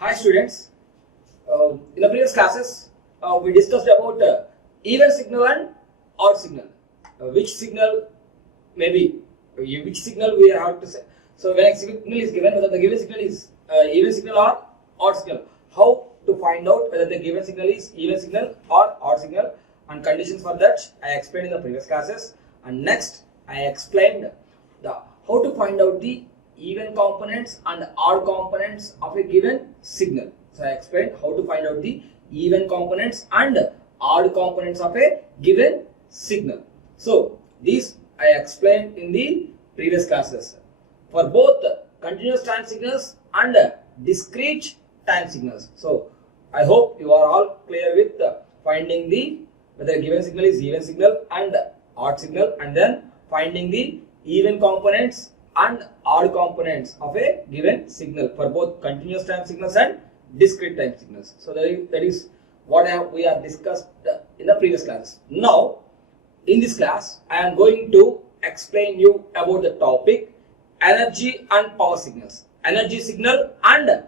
Hi students, in the previous classes we discussed about even signal and odd signal. Which signal maybe, which signal we have to say. So when a signal is given, whether the given signal is even signal or odd signal. How to find out whether the given signal is even signal or odd signal, and conditions for that I explained in the previous classes. And next I explained the how to find out the even components and odd components of a given signal. So I explained how to find out the even components and odd components of a given signal. So these I explained in the previous classes for both continuous time signals and discrete time signals. So I hope you are all clear with finding the whether a given signal is even signal and odd signal, and then finding the even components and odd components of a given signal for both continuous time signals and discrete time signals. So that is what we have discussed in the previous class. Now in this class I am going to explain you about the topic energy and power signals. Energy signal and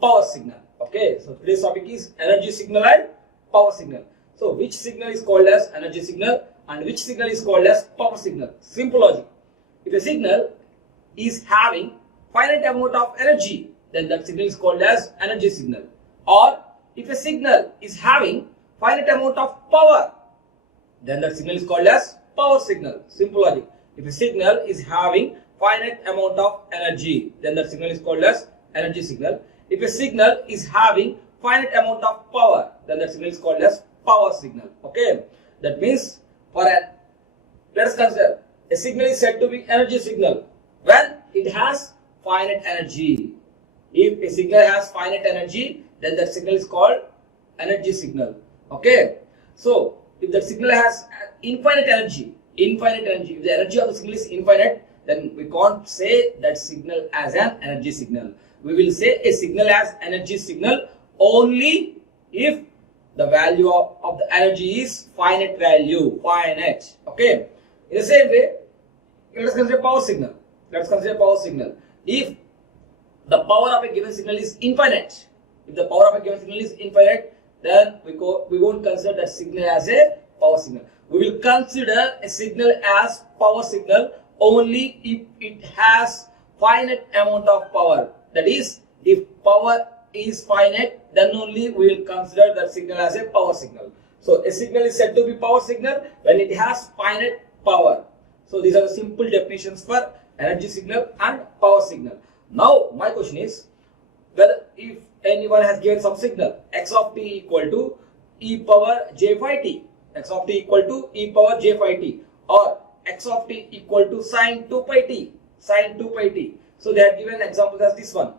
power signal. Okay, so today's topic is energy signal and power signal. So which signal is called as energy signal and which signal is called as power signal? Simple logic. If a signal is having finite amount of energy, then that signal is called as energy signal. Or if a signal is having finite amount of power, then that signal is called as power signal. Simple logic. If a signal is having finite amount of energy, then that signal is called as energy signal. If a signal is having finite amount of power, then that signal is called as power signal. Okay, that means let us consider a signal is said to be energy signal when it has finite energy. If a signal has finite energy, then that signal is called energy signal. Okay, so if the signal has infinite energy, if the energy of the signal is infinite, then we can't say that signal as an energy signal. We will say a signal as energy signal only if the value of the energy is finite value, finite. Okay, in the same way, let us consider power signal. Let's consider power signal. If the power of a given signal is infinite, then we won't consider that signal as a power signal. We will consider a signal as power signal only if it has finite amount of power. That is, if power is finite, then only we will consider that signal as a power signal. So a signal is said to be power signal when it has finite power. So these are the simple definitions for energy signal and power signal. Now my question is whether if anyone has given some signal x of t equal to e power j phi t, x of t equal to e power j phi t, or x of t equal to sine 2 pi t, So they have given examples as this one.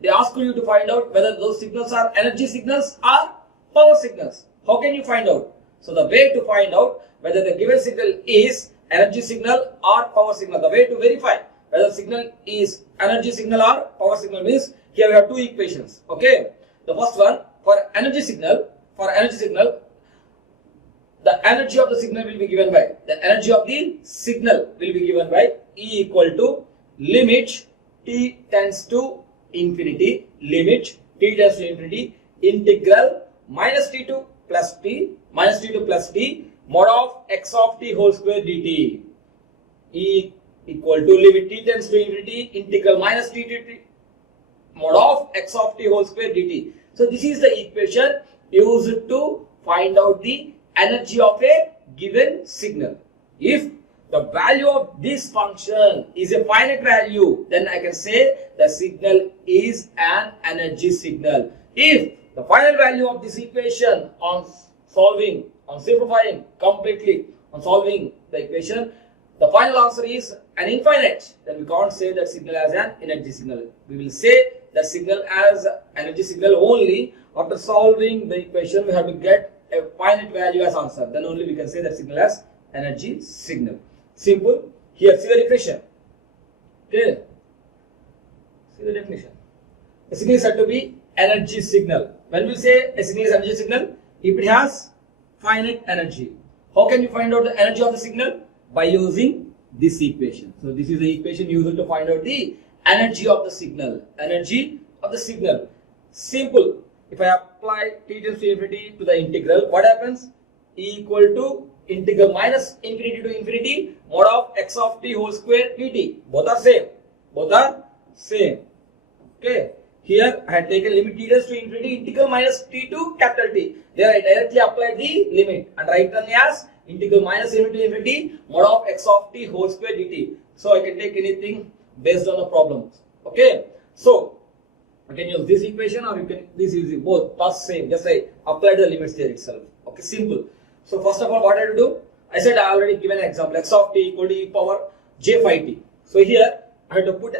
They ask you to find out whether those signals are energy signals or power signals. How can you find out? So the way to find out whether the given signal is energy signal or power signal, the way to verify whether the signal is energy signal or power signal means here we have two equations. Okay, the first one for energy signal, the energy of the signal will be given by E equal to limit t tends to infinity, integral minus t to plus t mod of x of t whole square dt. E equal to limit t tends to infinity, integral minus t to t mod of x of t whole square dt. So this is the equation used to find out the energy of a given signal. If the value of this function is a finite value, then I can say the signal is an energy signal. If the final value of this equation on simplifying completely, on solving the equation, the final answer is an infinite, then we can't say that signal as an energy signal. We will say that signal as energy signal only after solving the equation. We have to get a finite value as answer, then only we can say that signal as energy signal. Simple. Here see the definition. Okay, see the definition. A signal is said to be energy signal. When we say a signal is energy signal, if it has finite energy. How can you find out the energy of the signal? By using this equation. So this is the equation used to find out the energy of the signal. Simple. If I apply t tends to infinity to the integral, what happens? E equal to integral minus infinity to infinity mod of x of t whole square dt. Both are same. Both are same. Okay. Here I had taken limit t tends to infinity integral minus t to capital T. There I directly applied the limit and write them as integral minus infinity to infinity mod of x of t whole square dt. So I can take anything based on the problem. Okay. So you can use this equation or you can use both. Plus same. Just I apply the limits there itself. Okay. Simple. So first of all, what I have to do? I said I already given an example. X of t equal to e power j phi t. So here I have to put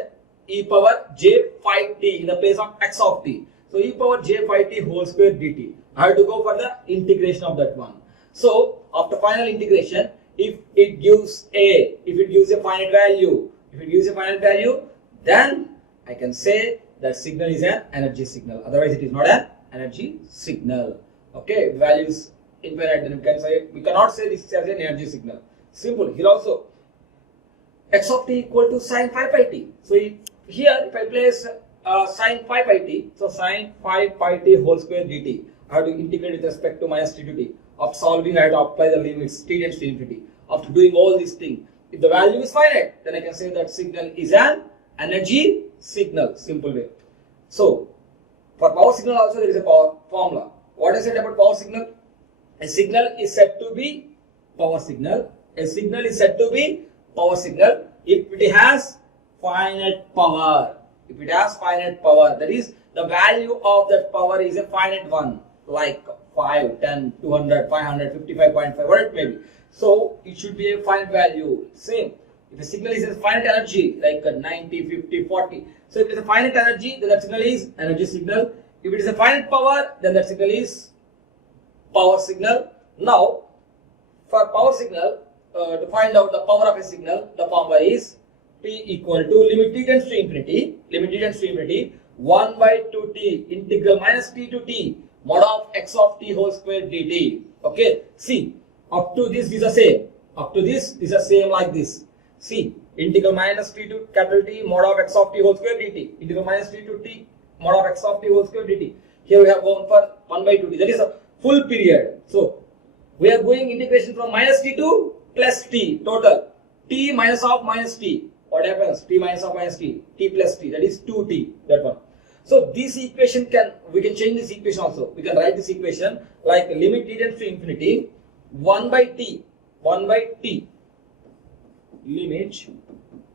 e power j phi t in the place of x of t. So e power j phi t whole square dt. I have to go for the integration of that one. So after final integration, if it gives a finite value, then I can say that signal is an energy signal. Otherwise, it is not an energy signal. Okay, the value is infinite, then we cannot say this as an energy signal. Simple. Here also, x of t equal to sine phi pi t. So if I place sine phi pi t, so sine phi pi t whole square dt, I have to integrate with respect to minus t to t. After solving, I have to apply the limits t tends to infinity. After doing all these things, if the value is finite, then I can say that signal is an energy signal. Simple way. So for power signal also there is a power formula. What is it about power signal? A signal is said to be power signal. A signal is said to be power signal if it has finite power. If it has finite power, that is the value of that power is a finite one, like 5, 10, 200, 500, 55.5, whatever it may be. So it should be a finite value. Same. If a signal is a finite energy, like 90, 50, 40. So if it is a finite energy, then that signal is energy signal. If it is a finite power, then that signal is power signal. Now, for power signal, to find out the power of a signal, the formula is P equal to limit t tends to infinity, 1 by 2t integral minus t to t mod of x of t whole square dt. Okay, see, up to this is the same. Up to this is the same like this. See, integral minus t to capital T mod of x of t whole square dt. Integral minus t to t mod of x of t whole square dt. Here we have gone for 1 by 2t. That is a full period. So we are going integration from minus t to plus t total. T minus of minus t. What happens? T minus of minus t. T plus t. That is 2t. That one. So this equation we can change this equation also. We can write this equation like limit t tends to infinity 1 by t. Limit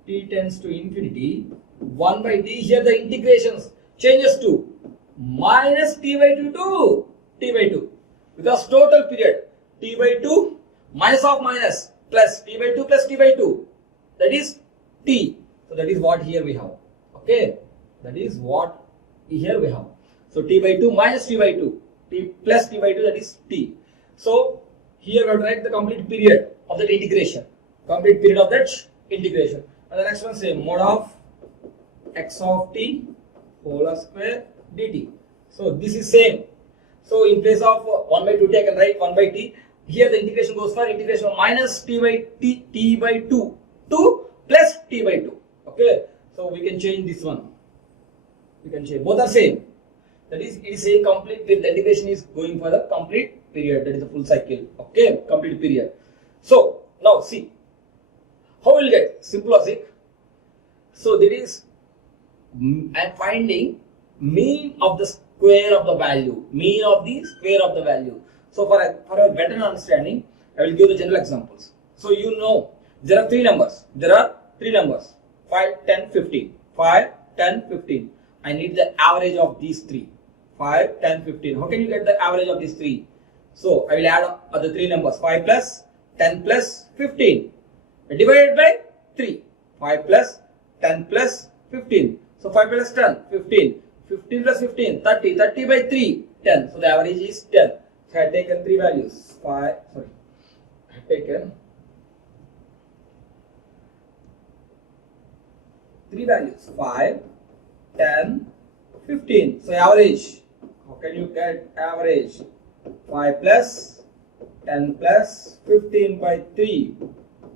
t tends to infinity 1 by t. Here the integrations changes to minus t by 2 to t by 2. Because total period t by 2 minus of minus plus t by 2 plus t by 2. That is t. So that is what here we have. Okay. That is what here we have. So t by 2 minus t by 2. T plus t by 2, that is t. So here we have to write the complete period of that integration. Complete period of that integration. And the next one say mod of x of t whole square dt. So this is same. So in place of 1 by 2t I can write 1 by t. Here the integration goes for integration of minus t by 2 to plus t by 2. Okay. So we can change this one. We can change. Both are same. That is, it is a complete period. The integration is going for the complete period. That is the full cycle. Okay. Complete period. So now see. How will get? Simple logic. So that is, I am finding mean of the square of the value. Mean of the square of the value. So for a better understanding, I will give the general examples. So you know, there are three numbers. 5, 10, 15. 5, 10, 15. I need the average of these three. 5, 10, 15. How can you get the average of these three? So I will add up the three numbers. 5 plus 10 plus 15. Divided by 3. 5 plus 10 plus 15. So 5 plus 10, 15. 15 plus 15, 30. 30 by 3, 10. So the average is 10. So I have taken three values. I have taken three values. 5, 10, 15. So average. How can you get average? 5 plus 10 plus 15 by 3.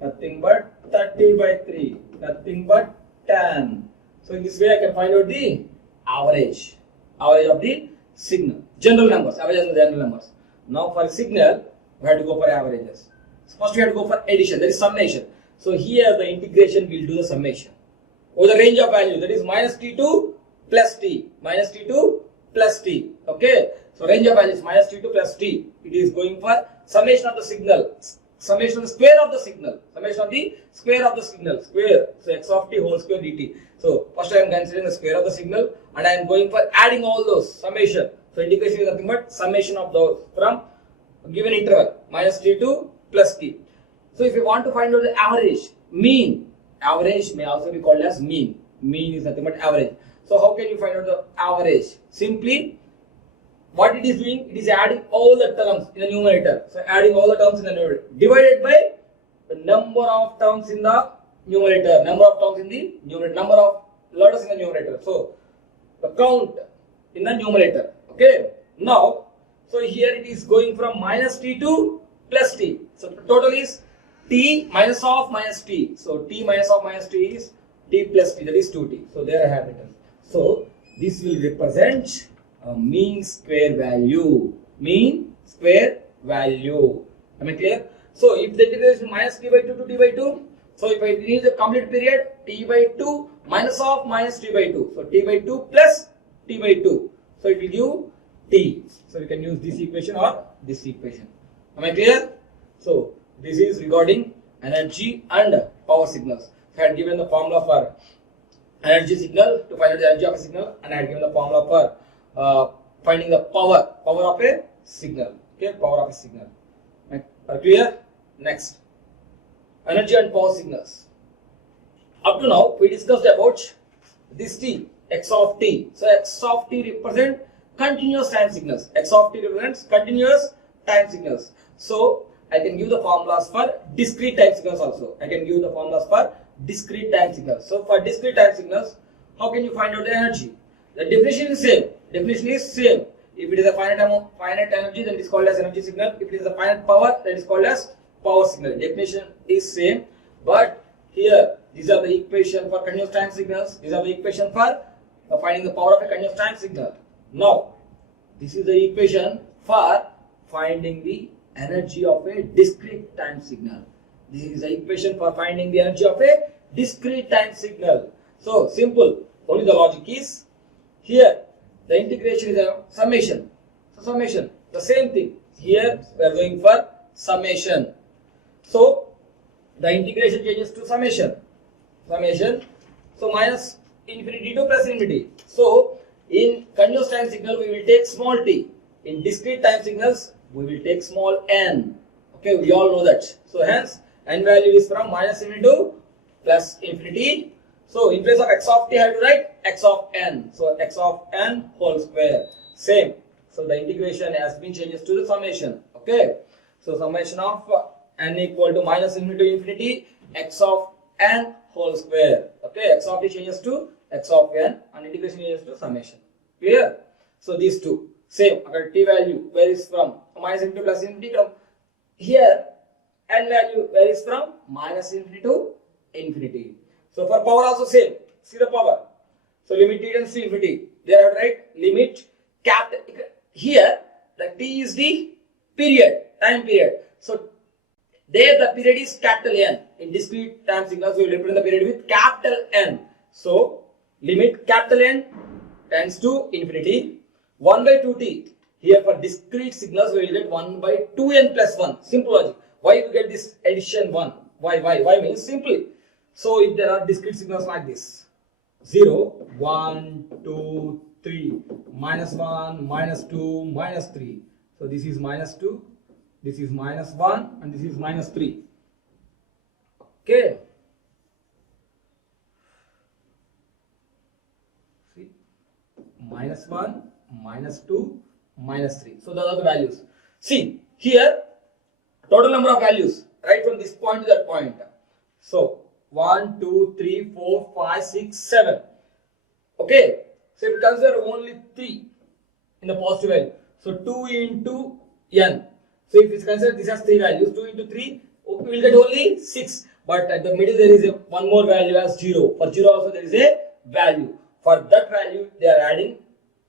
Nothing but 30 by 3. Nothing but 10. So in this way I can find out the average. Average of the signal. General numbers. Average of the general numbers. Now for signal, we have to go for averages. So first we have to go for addition. That is summation. So here the integration will do the summation. Or the range of values. That is minus t to plus t. Minus t to plus t. Okay. So range of values minus t to plus t. It is going for summation of the signal. Summation of the square of the signal. Summation of the square of the signal. Square. So x of t whole square dt. So first I am considering the square of the signal and I am going for adding all those. Summation. So integration is nothing but summation of those from a given interval. Minus t to plus t. So if you want to find out the average, mean. Average may also be called as mean. Mean is nothing but average. So how can you find out the average? Simply, what it is doing, it is adding all the terms in the numerator. So adding all the terms in the numerator divided by the number of terms in the numerator, number of terms in the numerator, number of letters in the numerator. So the count in the numerator. Okay. Now, so here it is going from minus t to plus t. So the total is t minus of minus t. So t minus of minus t is t plus t. That is 2t. So there I have written. So this will represent a mean square value. Mean square value. Am I clear? So if the integration is minus t by 2 to t by 2, so if I need the complete period, t by 2 minus of minus t by 2. So t by 2 plus t by 2. So it will give t. So we can use this equation or this equation. Am I clear? So this is regarding energy and power signals. So I had given the formula for energy signal to find out the energy of a signal, and I had given the formula for finding the power of a signal. Okay, power of a signal. Are clear? Next, energy and power signals. Up to now we discussed about this t, x of t. So x of t represent continuous time signals. X of t represents continuous time signals. So I can give the formulas for discrete time signals also. I can give the formulas for discrete time signals. So for discrete time signals, how can you find out the energy? The definition is same. Definition is same. If it is a finite energy, then it is called as energy signal. If it is a finite power, then it is called as power signal. Definition is same, but here these are the equation for continuous time signals. These are the equation for finding the power of a continuous time signal. Now, this is the equation for finding the energy of a discrete time signal. This is the equation for finding the energy of a discrete time signal. So simple. Only the logic is here. The integration is a summation. So summation, the same thing. Here we are going for summation. So the integration changes to summation. Summation. So minus infinity to plus infinity. So in continuous time signal we will take small t. In discrete time signals we will take small n. Okay, we all know that. So hence n value is from minus infinity to plus infinity. So in place of x of t I have to write x of n. So x of n whole square. Same. So the integration has been changes to the summation. Okay. So summation of n equal to minus infinity to infinity x of n whole square. Okay. X of t changes to x of n and integration changes to summation. Clear? So these two. Same. Agar t value varies from minus infinity to plus infinity. Here n value varies from minus infinity to infinity. So for power also same. See the power. So limit t tends to infinity. There I write limit capital. Here the t is the period, time period. So there the period is capital N. In discrete time signals we will represent the period with capital N. So limit capital N tends to infinity. 1 by 2t. Here for discrete signals we will get 1 by 2n plus 1. Simple logic. Why we get this addition 1? Why means simply. So if there are discrete signals like this, 0, 1, 2, 3, minus 1, minus 2, minus 3. So this is minus 2, this is minus 1 and this is minus 3. Okay. See, minus 1, minus 2, minus 3. So those are the values. See, here total number of values right from this point to that point. So 1, 2, 3, 4, 5, 6, 7. Okay. So if we consider only 3 in the positive value. So 2 into n. So if we consider this as 3 values, 2 into 3, we will get only 6. But at the middle there is one more value as 0. For 0 also there is a value. For that value they are adding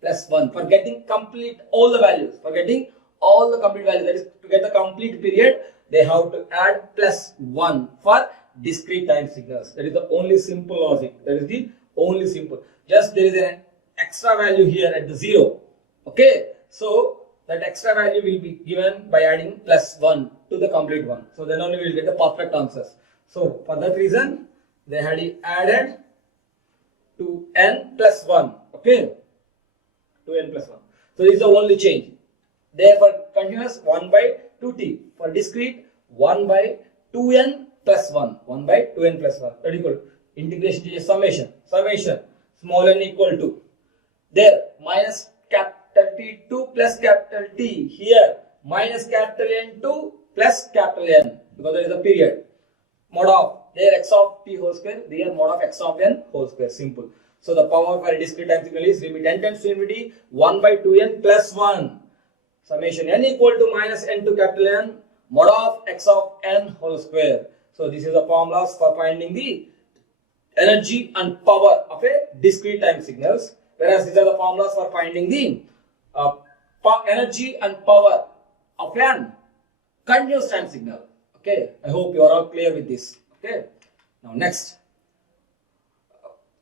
plus 1 for getting complete all the values. For getting all the complete values, that is to get the complete period, they have to add plus 1 for discrete time signals. That is the only simple logic. That is the only simple. Just there is an extra value here at the 0. Okay. So that extra value will be given by adding plus 1 to the complete one. So then only we will get the perfect answers. So for that reason, they had added to n plus 1. Okay. To n plus 1. So this is the only change. Therefore, continuous 1 by 2t. For discrete 1 by 2n plus 1. 1 by 2n plus 1. That is equal to integration to summation. Summation small n equal to there minus capital T2 plus capital T. Here minus capital N2 plus capital N, because there is a period. Mod of there x of t whole square, there mod of x of n whole square. Simple. So the power for a discrete time signal is limit n tends to infinity 1 by 2n plus 1. Summation n equal to minus n to capital N mod of x of n whole square. So this is the formulas for finding the energy and power of a discrete time signals, whereas these are the formulas for finding the energy and power of an continuous time signal. Okay, I hope you are all clear with this. Okay, now next,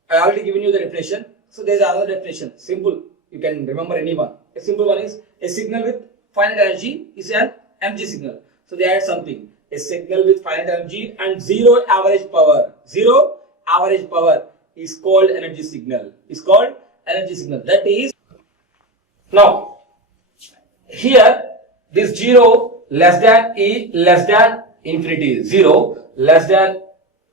I already given you the definition. So there is another definition. Simple, you can remember anyone. A simple one is a signal with finite energy is an energy signal. So they add something. A signal with finite energy and zero average power. Zero average power is called energy signal. Is called energy signal. That is, now here this 0 less than e less than infinity. 0 less than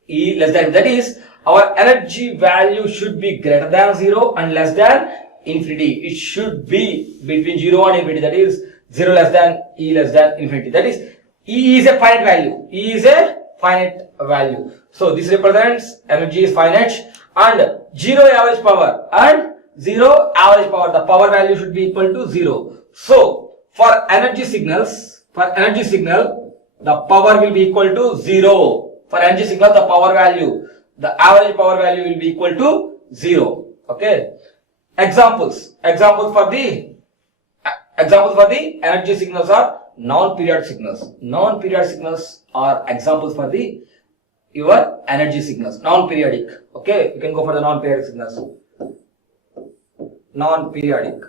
e less than, that is our energy value should be greater than 0 and less than infinity. It should be between 0 and infinity. That is 0 less than e less than infinity. That is e is a finite value. E is a finite value. So this represents energy is finite and 0 average power and 0 average power. The power value should be equal to 0. So for energy signals, the power will be equal to 0. For energy signal, the power value, the average power value will be equal to 0. Okay. Examples for the energy signals are non-periodic signals. Non-periodic signals are examples for the your energy signals. Non-periodic. Okay, you can go for the non-periodic signals. Non-periodic.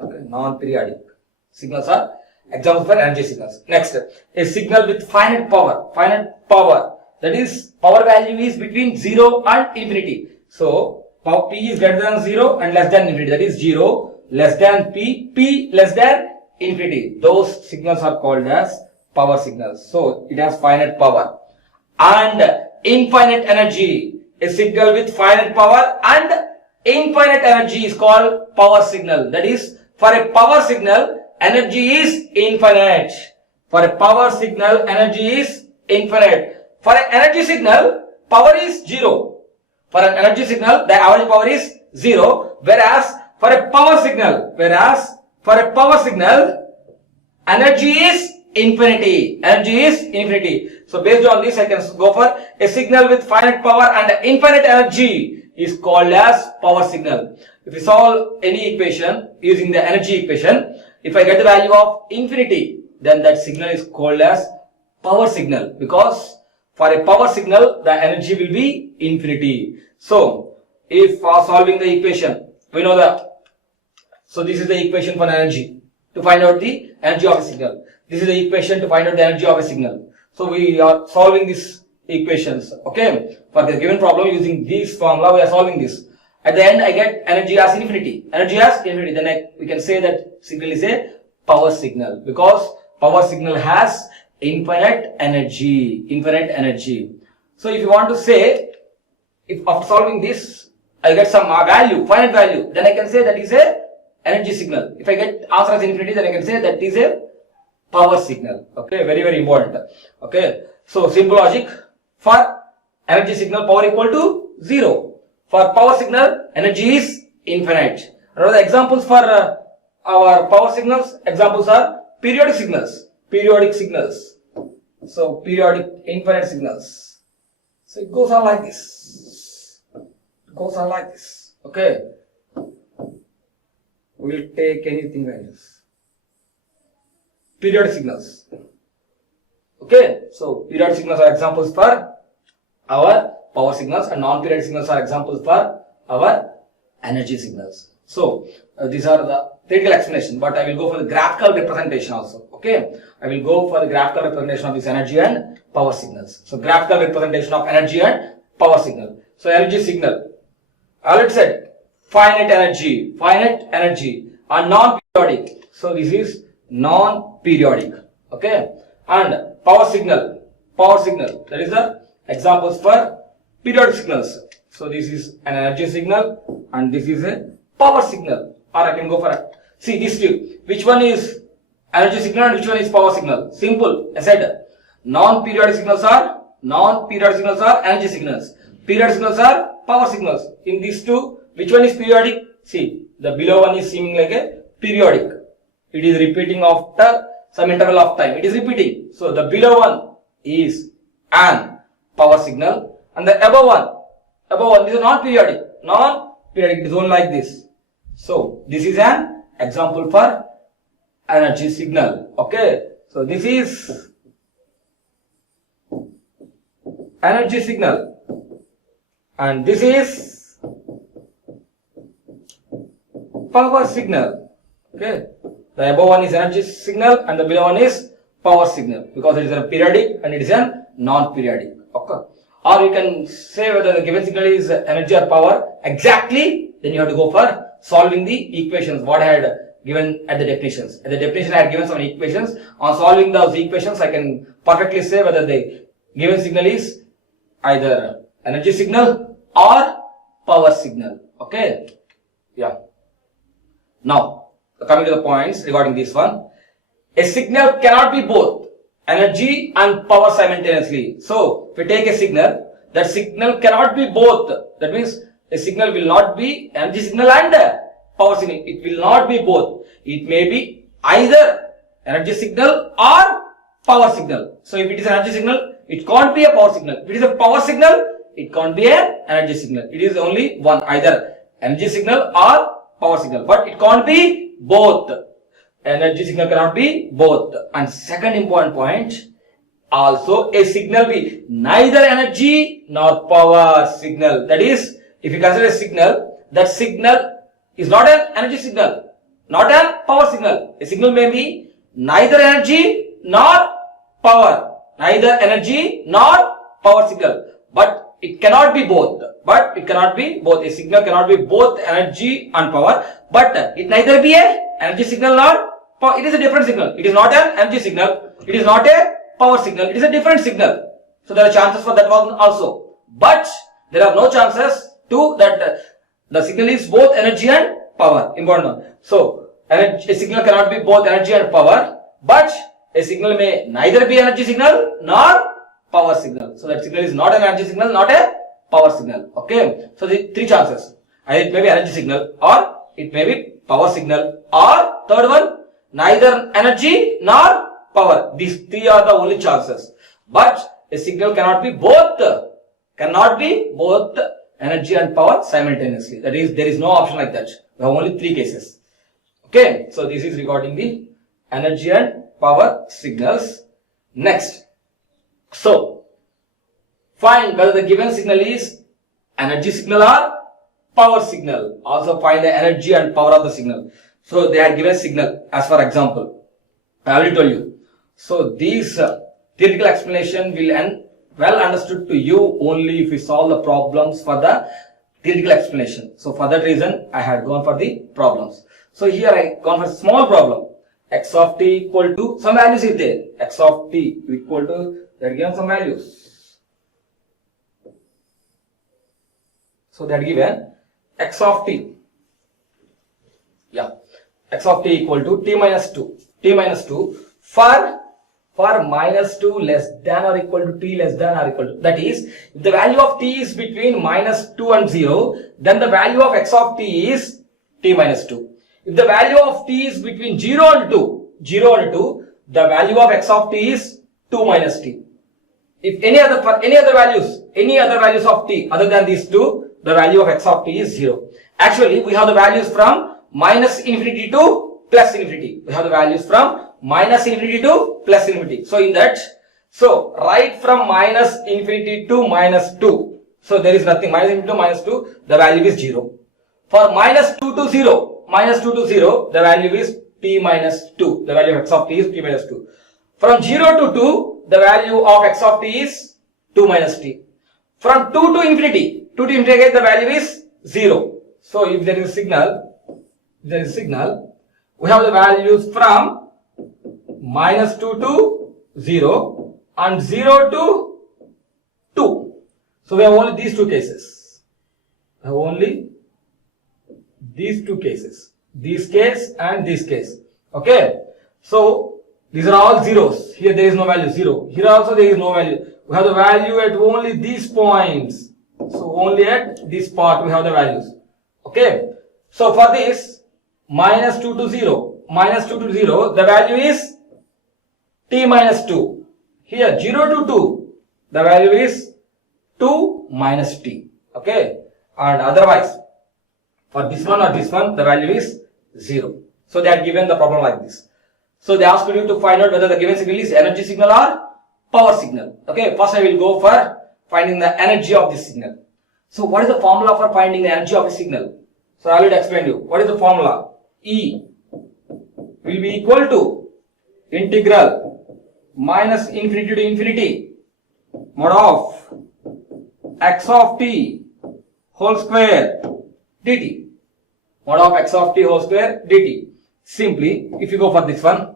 Okay, non-periodic signals are examples for energy signals. Next, a signal with finite power. Finite power. That is, power value is between 0 and infinity. So, P is greater than 0 and less than infinity. That is 0 less than P, P less than infinity. Those signals are called as power signals. So, it has finite power. And infinite energy. A signal with finite power and infinite energy is called power signal. That is, for a power signal, energy is infinite. For a power signal, energy is infinite. For an energy signal, power is 0. For an energy signal, the average power is 0. Whereas for a power signal, energy is infinity. Energy is infinity. So based on this, I can go for a signal with finite power and infinite energy is called as power signal. If we solve any equation using the energy equation, if I get the value of infinity, then that signal is called as power signal, because for a power signal, the energy will be infinity. So, if solving the equation, we know that. So, this is the equation for energy to find out the energy of a signal. This is the equation to find out the energy of a signal. So, we are solving these equations. Okay, for the given problem using this formula, we are solving this. At the end, I get energy as infinity. Energy as infinity. Then we can say that signal is a power signal, because power signal has infinite energy. Infinite energy. So if you want to say, if after solving this, I get some value, finite value, then I can say that is a energy signal. If I get answer as infinity, then I can say that is a power signal. Okay, very, very important. Okay, so simple logic. For energy signal, power equal to 0. For power signal, energy is infinite. Another examples for our power signals, examples are periodic signals. Periodic signals. So, periodic infinite signals. So, it goes on like this. It goes on like this. Okay. we will take anything values. Periodic signals. Okay, so periodic signals are examples for our power signals, and non-periodic signals are examples for our energy signals. So these are the theoretical explanation, but I will go for the graphical representation also. Okay, I will go for the graphical representation of this energy and power signals. So graphical representation of energy and power signal. So energy signal, I already said finite energy are non-periodic. So this is non-periodic. Okay, and power signal, that is the examples for periodic signals. So this is an energy signal and this is a power signal, or I can go for see these two. Which one is energy signal and which one is power signal? Simple. I said non-periodic signals are energy signals. Periodic signals are power signals. In these two, which one is periodic? See, the below one is seeming like a periodic. It is repeating after some interval of time. It is repeating. So the below one is an power signal, and the above one is non-periodic. It is only like this. So this is an example for energy signal. Okay, so this is energy signal and this is power signal. Okay, the above one is energy signal and the below one is power signal, because it is a periodic and it is a non-periodic. Okay, or you can say whether the given signal is energy or power exactly. Then you have to go for solving the equations what I had given at the definitions. At the definition I had given some equations. On solving those equations I can perfectly say whether the given signal is either energy signal or power signal. Okay, yeah. Now coming to the points regarding this one, a signal cannot be both energy and power simultaneously. So if we take a signal, that signal cannot be both. That means a signal will not be energy signal and power signal. It will not be both. It may be either energy signal or power signal. So if it is an energy signal, it can't be a power signal. If it is a power signal, it can't be an energy signal. It is only one, either energy signal or power signal, but it can't be both. Energy signal cannot be both. And second important point, also a signal be neither energy nor power signal. That is, if you consider a signal, that signal is not an energy signal, not a power signal. A signal may be neither energy nor power, neither energy nor power signal, but it cannot be both. A signal cannot be both energy and power, but it neither be a energy signal nor power. It is a different signal. It is not an energy signal. It is not a power signal. It is a different signal. So there are chances for that one also, but there are no chances to that the signal is both energy and power. Important one. So a signal cannot be both energy and power, but a signal may neither be energy signal nor power signal. So that signal is not an energy signal, not a power signal. Okay. So the three chances. Either it may be energy signal, or it may be power signal, or third one, neither energy nor power. These three are the only chances. But a signal cannot be both energy and power simultaneously. That is, there is no option like that. We have only three cases. Okay, so this is regarding the energy and power signals. Next, so find whether the given signal is energy signal or power signal. Also find the energy and power of the signal. So they are given signal as for example. I already told you. So these theoretical explanation will well understood to you only if you solve the problems for the theoretical explanation. So for that reason I had gone for the problems. So here I gone for a small problem. X of t equal to some values is there. X of t equal to, they are given some values. So they are given x of t. Yeah. X of t equal to t minus 2. T minus 2 for minus 2 less than or equal to t less than or equal to. That is, if the value of t is between minus 2 and 0, then the value of x of t is t minus 2. If the value of t is between 0 and 2, the value of x of t is 2 minus t. If any other values of t other than these two, the value of x of t is 0. Actually, we have the values from minus infinity to plus infinity. We have the values from minus infinity to plus infinity. So in that, so right from minus infinity to minus 2. So there is nothing. Minus infinity to minus 2, the value is 0. For minus 2 to 0, the value is t minus 2. The value of x of t is t minus 2. From 0 to 2, the value of x of t is 2 minus t. From 2 to infinity, again the value is 0. So if there is a signal, we have the values from minus 2 to 0 and 0 to 2. So we have only these two cases. This case and this case. Okay. So these are all zeros. Here there is no value, 0. Here also there is no value. We have the value at only these points. So only at this part we have the values. Okay. So for this, minus 2 to 0, the value is t minus 2. Here 0 to 2, the value is 2 minus t. Okay. And otherwise, for this one or this one, the value is 0. So they are given the problem like this. So they asked you to find out whether the given signal is energy signal or power signal. Okay, first I will go for finding the energy of this signal. So what is the formula for finding the energy of a signal? So I will explain you. What is the formula? E will be equal to integral minus infinity to infinity mod of x of t whole square dt. Mod of x of t whole square dt. Simply, if you go for this one,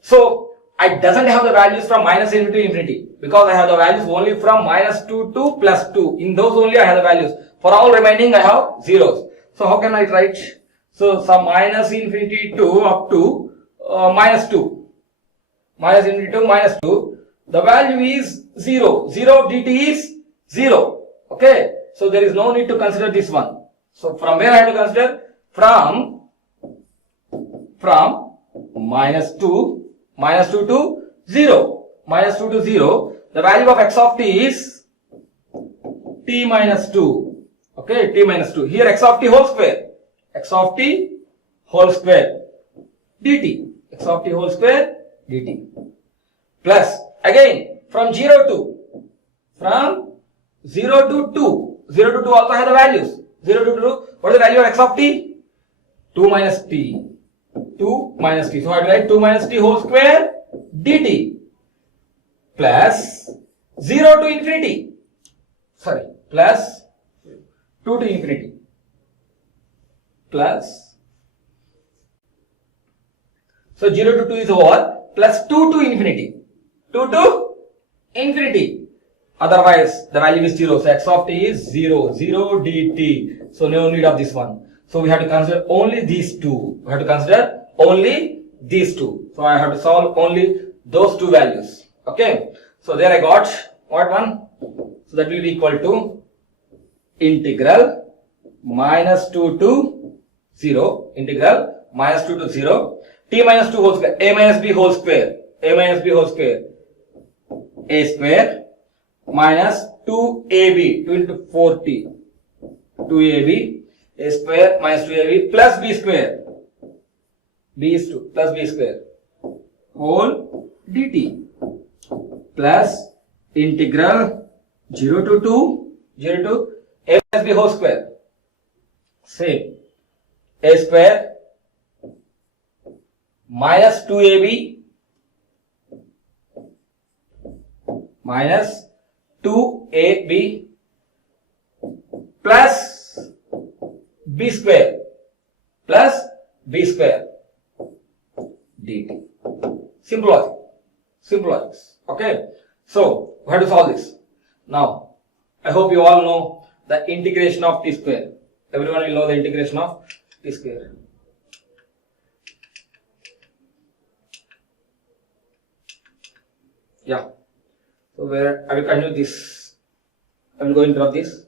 so I doesn't have the values from minus infinity to infinity because I have the values only from minus 2 to plus 2. In those only I have the values. For all remaining I have zeros. So how can I write? So some minus infinity to up to minus 2. Minus infinity to minus 2. The value is 0. 0 of dt is 0. Okay. So there is no need to consider this one. So from where I have to consider? From minus 2 to 0. Minus 2 to 0. The value of x of t is t minus 2. Okay, t minus 2. Here x of t whole square. X of t whole square dt. X of t whole square dt. Plus, again, from 0 to 2. 0 to 2 also have the values. 0 to 2, what is the value of x of t? 2 minus t. 2 minus t. So I write 2 minus t whole square dt plus 0 to infinity. Sorry, plus 2 to infinity plus. So 0 to 2 is over plus 2 to infinity. 2 to infinity. Otherwise, the value is 0. So x of t is 0. 0 dt. So no need of this one. So we have to consider only these two. So I have to solve only those two values. Okay. So there I got what one? So that will be equal to integral minus 2 to 0. Integral minus 2 to 0. T minus 2 whole square. A minus b whole square. A square minus 2ab. 2 into 4t. 2ab. A square minus 2ab plus b square. B is 2 plus b square whole dt plus integral 0 to 2 a minus b whole square. Same. A square minus 2ab minus 2ab plus b square dt. Simple logic. Okay. So we have to solve this. Now, I hope you all know the integration of t square. Everyone will know the integration of t square. Yeah. So where I will continue this. I will go into this.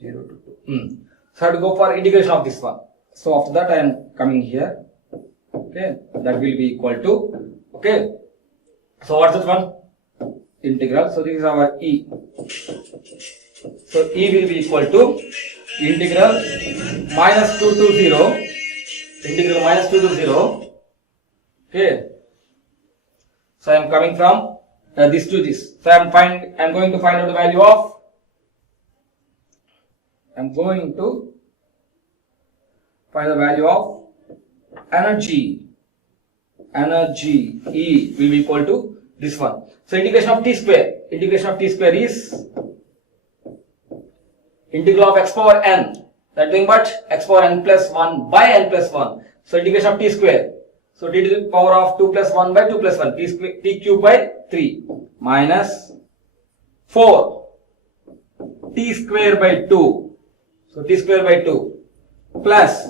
0 to 2. So I have to go for integration of this one. So after that I am coming here. Okay, that will be equal to, okay, so what's this one? Integral. So this is our E. So E will be equal to integral minus 2 to 0, integral minus 2 to 0. Okay, so I am coming from this to this. So I am going to find out the value of, energy. Energy E will be equal to this one. So integration of t square. Integration of t square is integral of x power n. Nothing but x power n plus 1 by n plus 1. So integration of t square. So t to the power of 2 plus 1 by 2 plus 1. T cube by 3 minus 4 t square by 2. So t square by 2 plus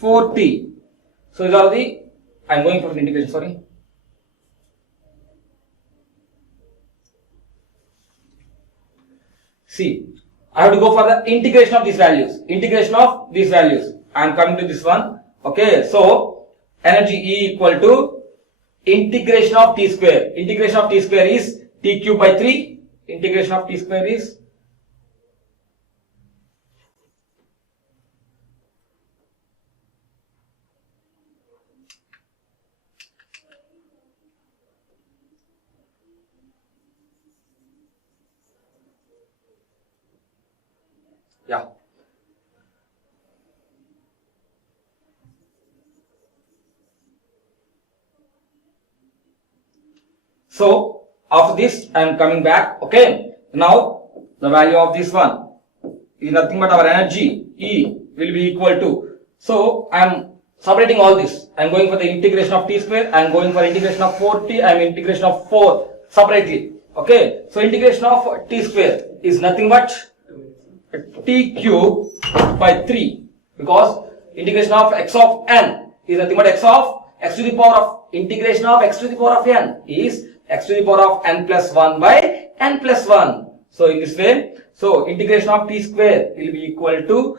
4t. So these are the, I am going for the integration, sorry. See, I have to go for the integration of these values. Integration of these values. I am coming to this one. Okay, so energy E equal to integration of t square. Integration of t square is t cube by 3. Integration of t square is yeah. So after this I am coming back. Okay, now the value of this one is nothing but our energy E will be equal to, so I am separating all this. I am going for the integration of t square, I am going for integration of 4t, I am integration of 4 separately. Okay, so integration of t square is nothing but t cube by 3, because integration of x of n is nothing but x to the power of, integration of x to the power of n is x to the power of n plus 1 by n plus 1. So in this way, so integration of t square will be equal to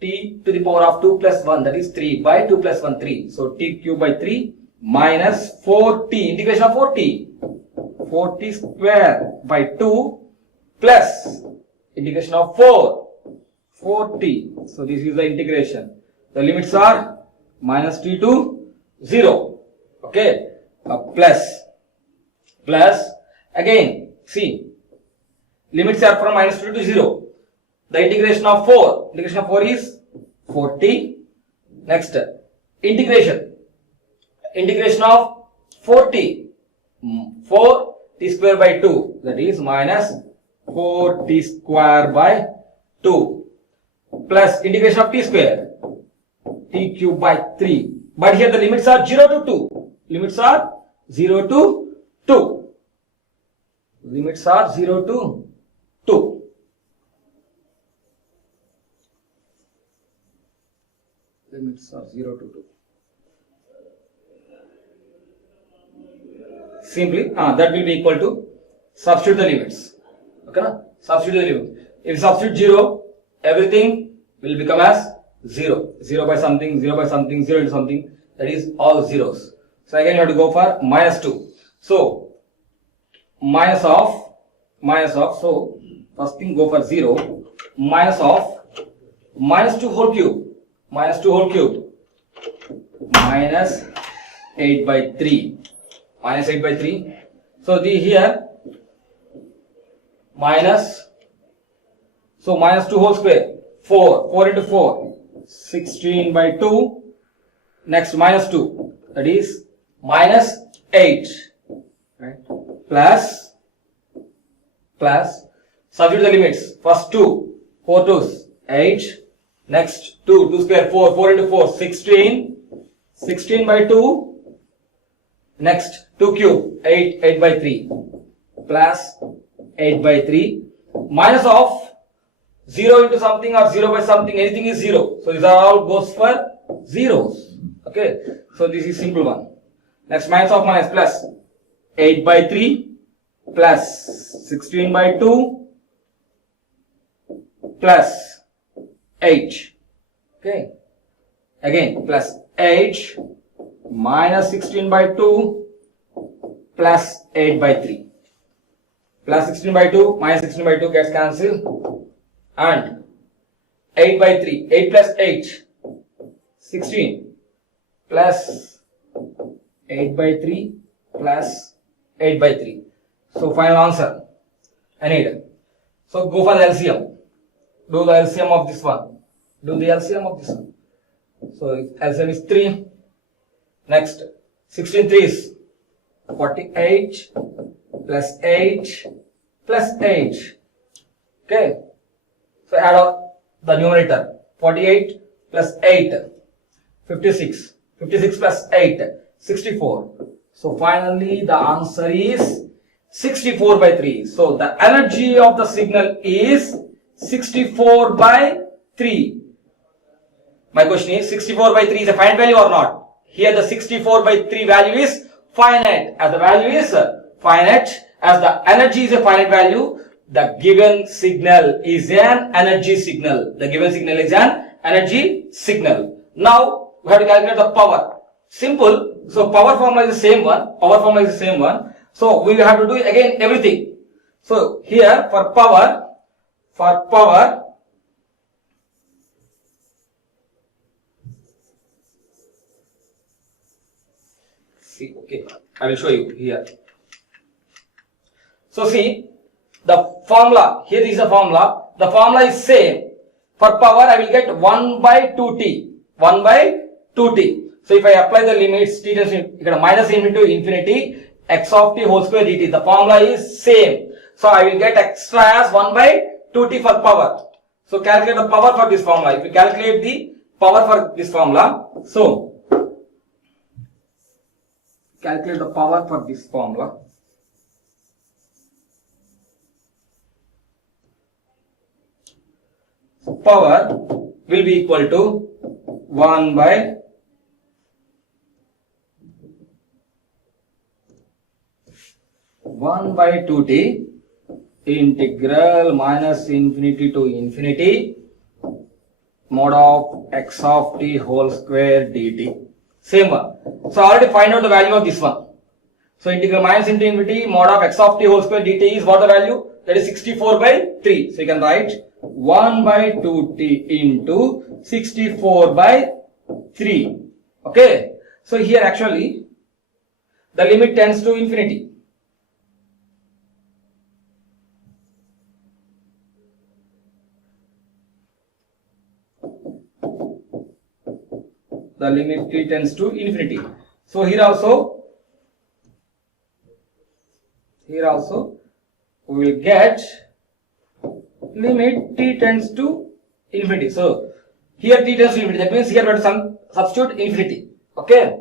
t to the power of 2 plus 1, that is 3 by 2 plus 1, 3. So t cube by 3 minus 4t, integration of 4t square by 2 plus integration of 4t. So this is the integration. The limits are minus t to 0. Okay, plus again, see, limits are from minus 2 to 0. The integration of 4 is 4t. Next, integration of 4t, 4t square by 2, that is minus 4t square by 2, plus integration of t square, t cube by 3. But here the limits are 0 to 2. Limits are 0 to 2. Limits are 0 to 2. Limits are 0 to 2. Simply, that will be equal to, substitute the limits. Okay, na? Substitute the limits. If you substitute 0, everything will become as 0. 0 by something, 0 by something, 0 into something, that is all zeros. So again you have to go for minus 2. So minus of, so first thing go for 0, minus of minus 2 whole cube, minus 8 by 3, minus 8 by 3. So the here minus, so minus 2 whole square, 4 into 4, 16 by 2. Next minus 2, that is minus 8, right? Plus, substitute the limits. First 2, 4 2s, 8. Next 2 square, 4 into 4, 16 by 2. Next 2 cube, 8 by 3, plus 8 by 3, minus of 0 into something or 0 by something, anything is 0. So these are all goes for zeros. Okay, so this is simple one. Next minus of minus, plus 8 by 3 plus 16 by 2 plus 8. Okay. Again plus 8 minus 16 by 2 plus 8 by 3. Plus 16 by 2 minus 16 by 2 gets cancelled, and 8 by 3, 8 plus 8, 16 plus 8 by 3 plus 8 by 3. So final answer I need. So go for the LCM. Do the LCM of this one. Do the LCM of this one. So LCM is 3. Next 16 3s 48 plus 8 plus 8. Okay. So add up the numerator. 48 plus 8, 56. 56 plus 8, 64. So finally the answer is 64 by 3. So the energy of the signal is 64 by 3. My question is 64 by 3 is a finite value or not? Here the 64 by 3 value is finite. As the value is finite, as the energy is a finite value, the given signal is an energy signal. The given signal is an energy signal. Now we have to calculate the power. Simple. So power formula is the same one. Power formula is the same one. So we will have to do again everything. So here for power, see, okay, I will show you here. So see, the formula, here is the formula. The formula is same. For power, I will get 1 by 2t. 1 by 2t. So if I apply the limits, t tends to minus infinity to infinity, x of t whole square dt. The formula is same. So I will get extra as 1 by 2t for power. So calculate the power for this formula. If you calculate the power for this formula, so calculate the power for this formula. So power will be equal to 1 by 2t integral minus infinity to infinity mod of x of t whole square dt. Same one. So already find out the value of this one. So integral minus into infinity mod of x of t whole square dt is what the value? That is 64 by 3. So you can write 1 by 2t into 64 by 3. Okay. So here actually the limit tends to infinity. The limit t tends to infinity. So here also we will get limit t tends to infinity. So here t tends to infinity. That means here we have to substitute infinity. Okay.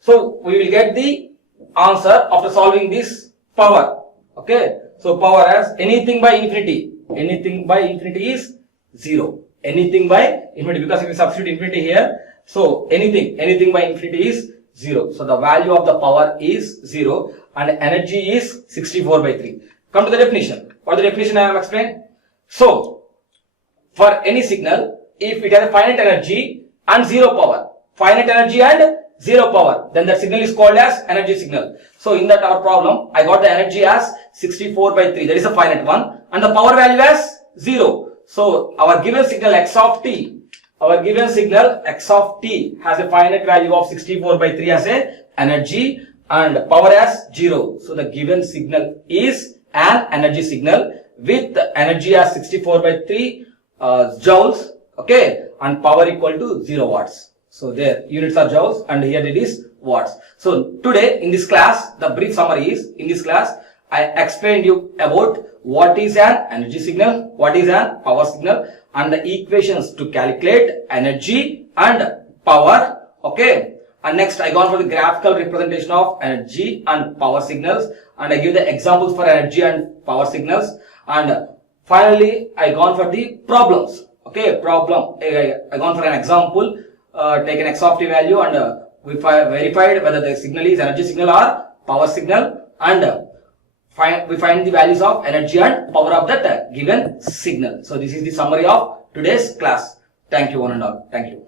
So we will get the answer after solving this power. Okay. So power as anything by infinity. Anything by infinity is 0. Anything by infinity, because if we substitute infinity here, so anything by infinity is 0. So the value of the power is 0 and energy is 64 by 3. Come to the definition. What the definition I have explained? So for any signal, if it has a finite energy and 0 power, finite energy and 0 power, then that signal is called as energy signal. So in that our problem, I got the energy as 64 by 3. That is a finite one, and the power value as 0. So our given signal x of t, has a finite value of 64 by 3 as a energy and power as 0. So the given signal is an energy signal with the energy as 64 by 3 joules, okay, and power equal to 0 watts. So there units are joules and here it is watts. So today in this class, the brief summary is, in this class I explained you about what is an energy signal, what is an power signal, and the equations to calculate energy and power. Okay. And next I gone for the graphical representation of energy and power signals, and I give the examples for energy and power signals, and finally I gone for the problems. Okay, problem. I gone for an example, taken x of t value, and we verified whether the signal is energy signal or power signal, and we find the values of energy and power of that given signal. So this is the summary of today's class. Thank you one and all. Thank you.